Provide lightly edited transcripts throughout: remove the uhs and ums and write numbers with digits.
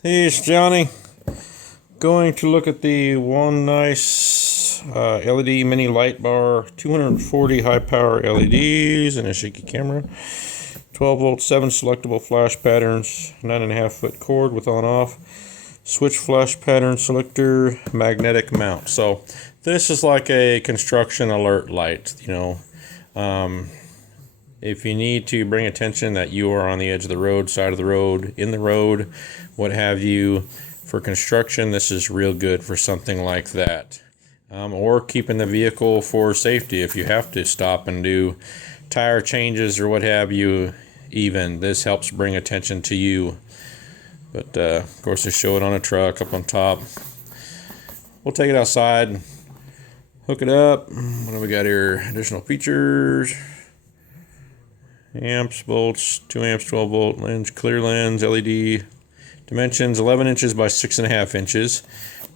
Hey, it's Johnny. Going to look at the Wonenice LED mini light bar, 240 high power LEDs and a shaky camera, 12 volt, 7 selectable flash patterns, 9.5 foot cord with on off, switch flash pattern selector, magnetic mount. So this is like a construction alert light, if you need to bring attention that you are on the edge of the road, side of the road, in the road, what have you, for construction, this is real good for something like that. Or keeping the vehicle for safety if you have to stop and do tire changes or what have you. Even this helps bring attention to you. But of course, they show it on a truck up on top. We'll take it outside, hook it up. What do we got here? Additional features. Amps, volts, 2 amps, 12 volt lens, clear lens, LED. Dimensions 11 inches by 6.5 inches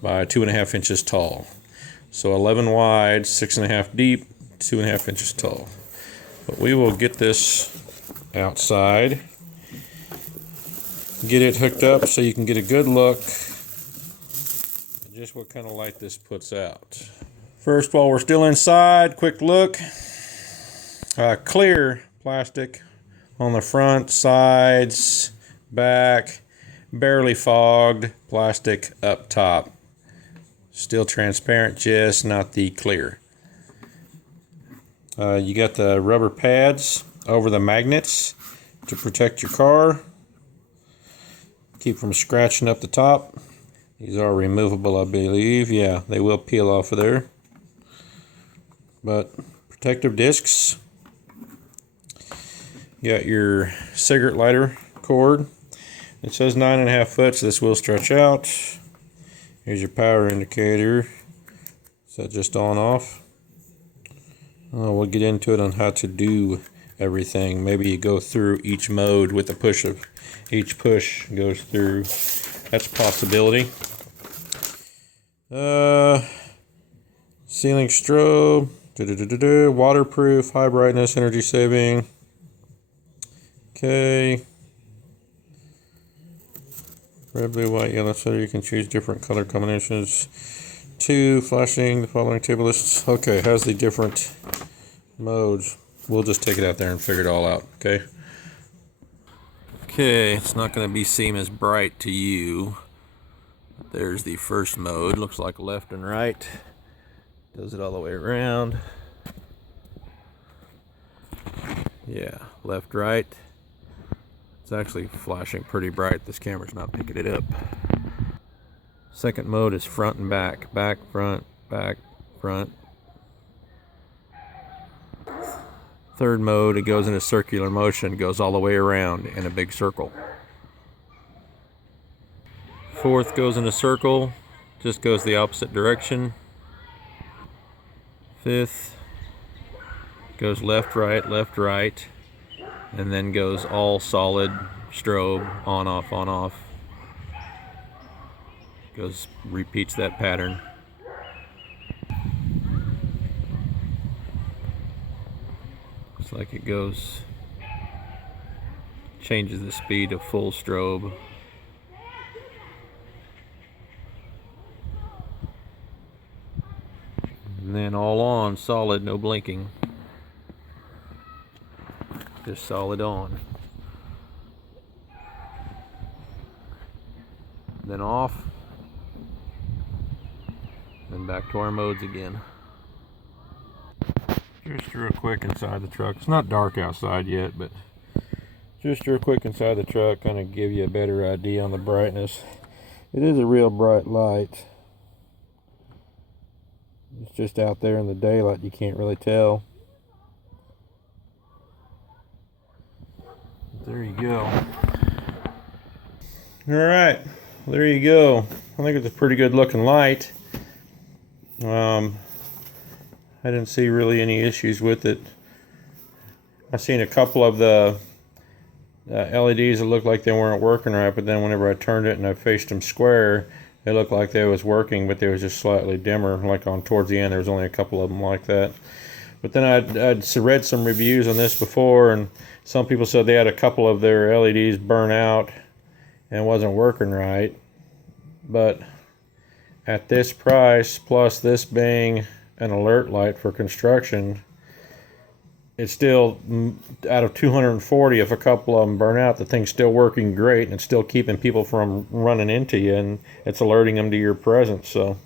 by 2.5 inches tall. So 11 wide, 6.5 deep, 2.5 inches tall. But we will get this outside, get it hooked up so you can get a good look at just what kind of light this puts out. First, while we're still inside, quick look. Clear plastic on the front, sides, back, barely fogged plastic up top. Still transparent, just not the clear. You got the rubber pads over the magnets to protect your car. Keep from scratching up the top. These are removable, I believe. Yeah, they will peel off of there. But protective discs. You got your cigarette lighter cord. It says 9.5 foot, so this will stretch out. Here's your power indicator. Is that just on off? We'll get into it on how to do everything. Maybe you go through each mode with the push of each push goes through. That's a possibility. Ceiling strobe. Waterproof, high brightness, energy saving. Okay. Red, blue, white, yellow, so you can choose different color combinations. 2, flashing the following table lists. Okay, has the different modes. We'll just take it out there and figure it all out, okay? Okay, it's not going to seem as bright to you. There's the first mode. Looks like left and right. Does it all the way around. Yeah, left, right. It's actually flashing pretty bright. This camera's not picking it up. Second mode is front and back. Back, front, back, front. Third mode, it goes in a circular motion, goes all the way around in a big circle. Fourth goes in a circle, just goes the opposite direction. Fifth goes left, right, and then goes all solid strobe, on, off. Repeats that pattern. Looks like it changes the speed to full strobe. And then all on, solid, no blinking. Just solid on. Then off. Then back to our modes again. Just real quick inside the truck. It's not dark outside yet, but just real quick inside the truck, kind of give you a better idea on the brightness. It is a real bright light. It's just out there in the daylight, you can't really tell. There you go. Alright, there you go. I think it's a pretty good looking light. I didn't see really any issues with it. I seen a couple of the LEDs that looked like they weren't working right, but then whenever I turned it and I faced them square, they looked like they was working, but they was just slightly dimmer. Like on towards the end, there was only a couple of them like that. But then I'd read some reviews on this before, and some people said they had a couple of their LEDs burn out, and wasn't working right. But at this price, plus this being an alert light for construction, it's still, out of 240, if a couple of them burn out, the thing's still working great, and it's still keeping people from running into you, and it's alerting them to your presence. So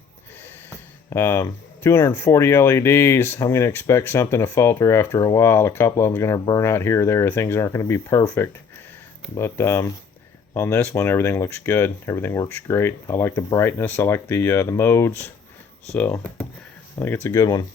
240 LEDs, I'm going to expect something to falter after a while. A couple of them are going to burn out here or there. Things aren't going to be perfect. But on this one, everything looks good. Everything works great. I like the brightness. I like the modes. So I think it's a good one.